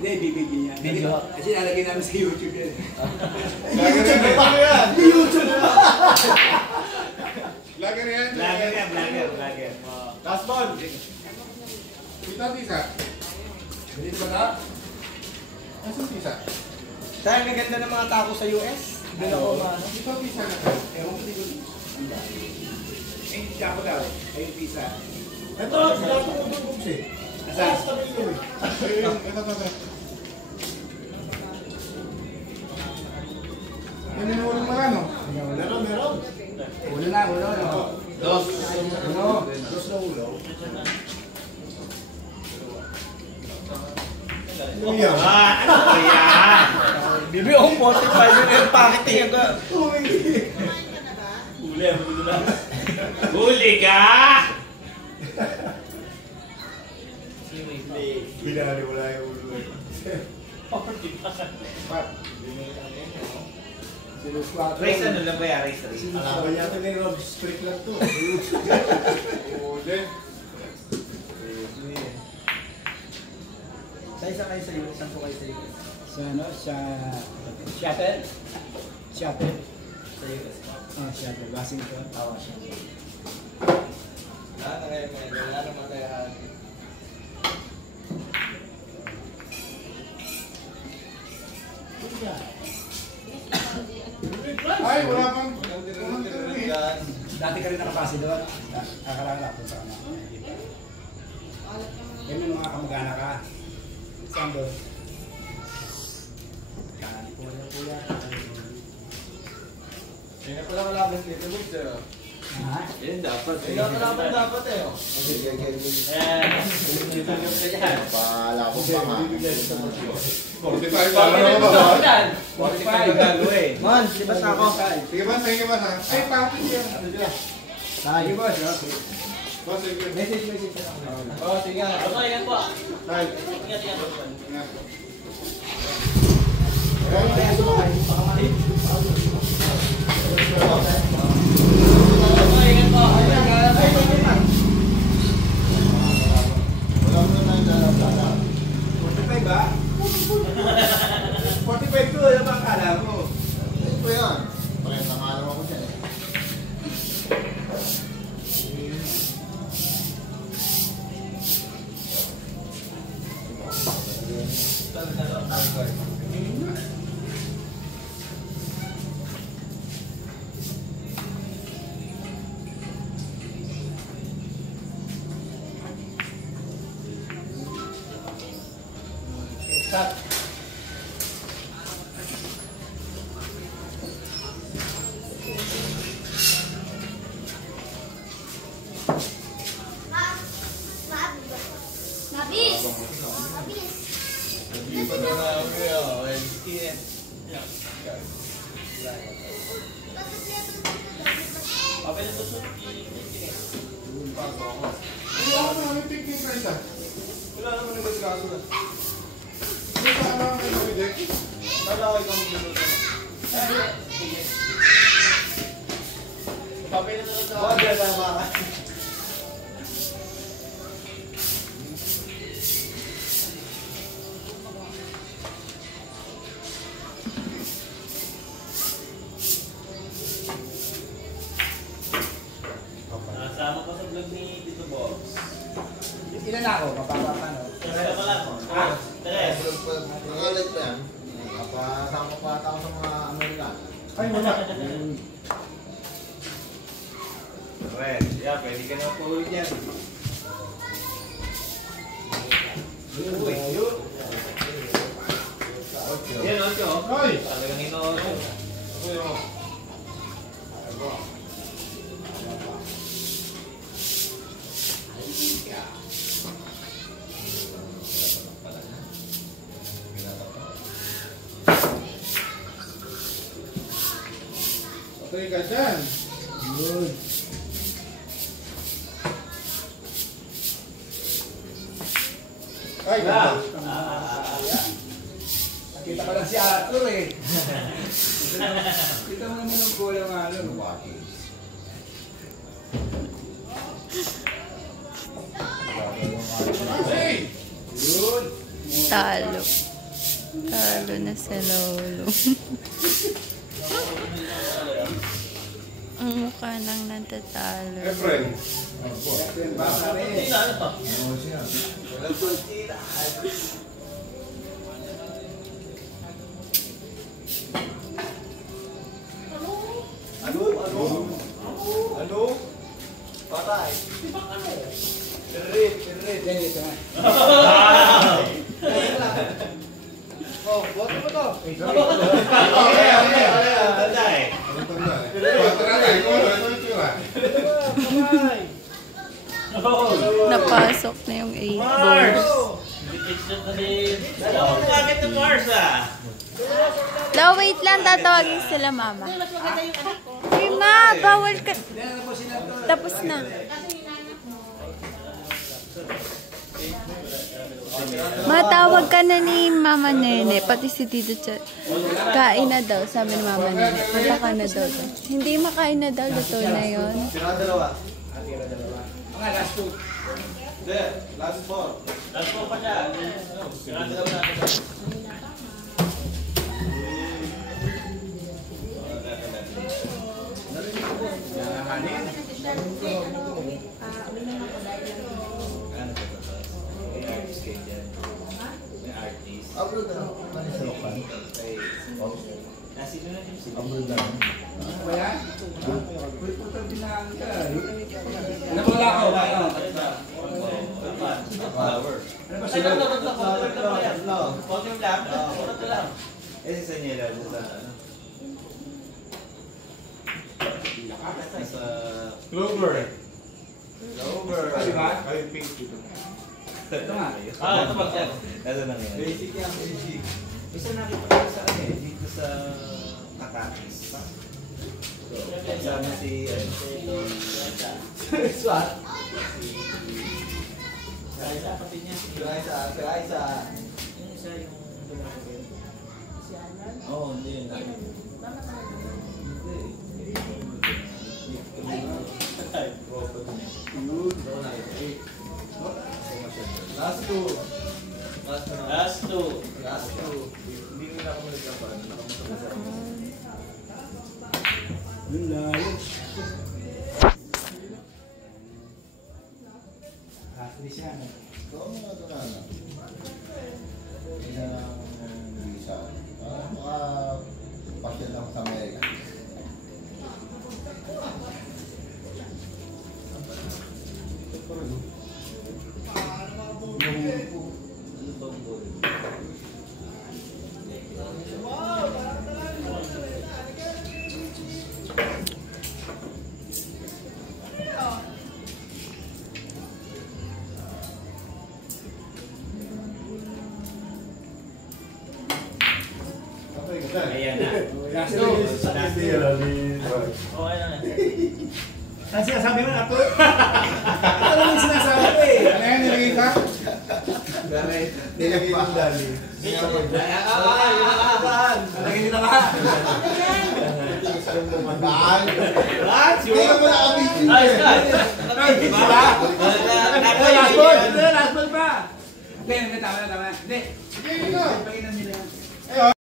Hindi, bibigyan niya. Hindi ba? Kasi nalagay namin sa YouTube yan. YouTube na yan! YouTube na! Vlogger yan. Vlogger. Last ball! Ito ang tisa. Dito ba na? Nasaan tisa? Dahil may ganda ng mga tao sa US. Doon ako maano. Ito ang tisa na. Ewan ko dito. Eh, hindi ako daw. Ayun, pisa. Ito, sila ito mo yung books eh. Asa? Ito. Ano yung ulang mga ano? Meron. Ulo na. Dos. Dos na ulo. Ano yan? Ano ba yan? Bibi, oh, 45 yung pakitingin ko. Huli ka! Binali wala yung ulo eh. Race ano lang ba yan? Race. Alaban yata na yung Rob Street lang to. Uli. Sa isa kayo sa US, saan po kayo sa US? Sa ano? Sa Seattle. Sa US. Seattle. Washington. Washington. Wala naman kaya. Ay, wala pang... Dati ka rin nakapasi doon. Kakalala ko sa ano. Yan yung mga kamag-anak ka. Saan doon? Kani po na po yan. Kaya pala kalaban dito, Luke. Ha? Yan dapat. Kaya kalaban dapat eh. Pala ko pa nga. 45 ba? 45. Man, di ba sa ako? Sige ba? Ay, papi yan. Sige boss. Boss, sige. Message. Oh, sige. Yan po. Ay. Ingat. Wala mo na tayong dala. 45 ba? 45 ko. Ano ba ang kala mo? Ito yan. Parenta nga naman ako dyan eh. Stop. Mabis! Hindi pa na namin yun. Wala ko naman yung picnic na isa. Wala naman yung magkaso na. Hindi pa naman kayo nabidek. Lalaki ka magluluto na. Papel na sa Wag yan na mga. Sama ko sa vlog ni Tito Box. Ilan na ako? Mapapapa no? Kaya pala ko. Tres. Nangalit pa yan. Kapasama pa ata ako sa mga Amerikan. Ay, wala. Tres. Yeah, pwede ka na po ulit yan. Uy, yun. Yan, ocho. Hoy! Talagang ino-ocho. Uy, oh. Patay ka dyan. Good. Ay, ganda. Nakita ko lang si Arthur eh. Kita mo naman ang bola ng ano. Hey! Good. Talo. Talo na sa lolo. Ang mukha nang natatalo. Efren. Yung basa rin. Oo siya. Ano? Patay. Yan, ito nga. Oh, buhat mo to. Patay. Ano tanda eh? Patrata, ikaw ano? Ito yung tsura. Napasok na yung 8 balls. Ano ang gamit ng Mars Daw, wait lang. Tatawagin sila mama. Hey, ma, bawal ka. Tapos na. Matawag ka na ni Mama Nene, pati si Tito Chat. Kain na daw, sabi ni Mama Nene. Punta ka na daw. Hindi makain na daw, luto na yun. Sira dalawa. Mga last two. Hindi, last four. Last po pa siya. Sigurado daw natin. Abroad na. Ano sa lokal? Abroad na. Ano ba yan? Uy, putang binahan ka. Ano ba wala ko? Ano? Flower. Ano ba Ay, sila? Konti lang. Konti lang. Eh, si Sanyela, sa sa Clover. Clover. Di ba? Ay, pink ito. Ito nga. Ito ba yan? Nasa nang yan? Basic yan, basic. Isa nakita ko sa ano eh, dito sa Takakis. Kasama si Swat. Raisa, pati niya. Raisa, Raisa. Yung isa yung Oo, hindi yun. Last two. Last two. Last two. Hindi nila ako nagkapan. Nakamusta sa Yun layo. Hindi siya. Oo, mga ito na. Isang visa. Baka pasyal lang sa Amerika. Ayan na. Last two. Okay na. Saan sinasabi mo na ito? Ito lang yung sinasabi ko eh. Ano yan, nilagay ka? Nilagay yung dali. Nalagay nito ka. Daan. Last Hindi ka mo nakabidyo. Ayos ka. Diba? Last ball. Last ball pa. Hindi, tama na. Hindi. Sige, ito. Paginan nila yan.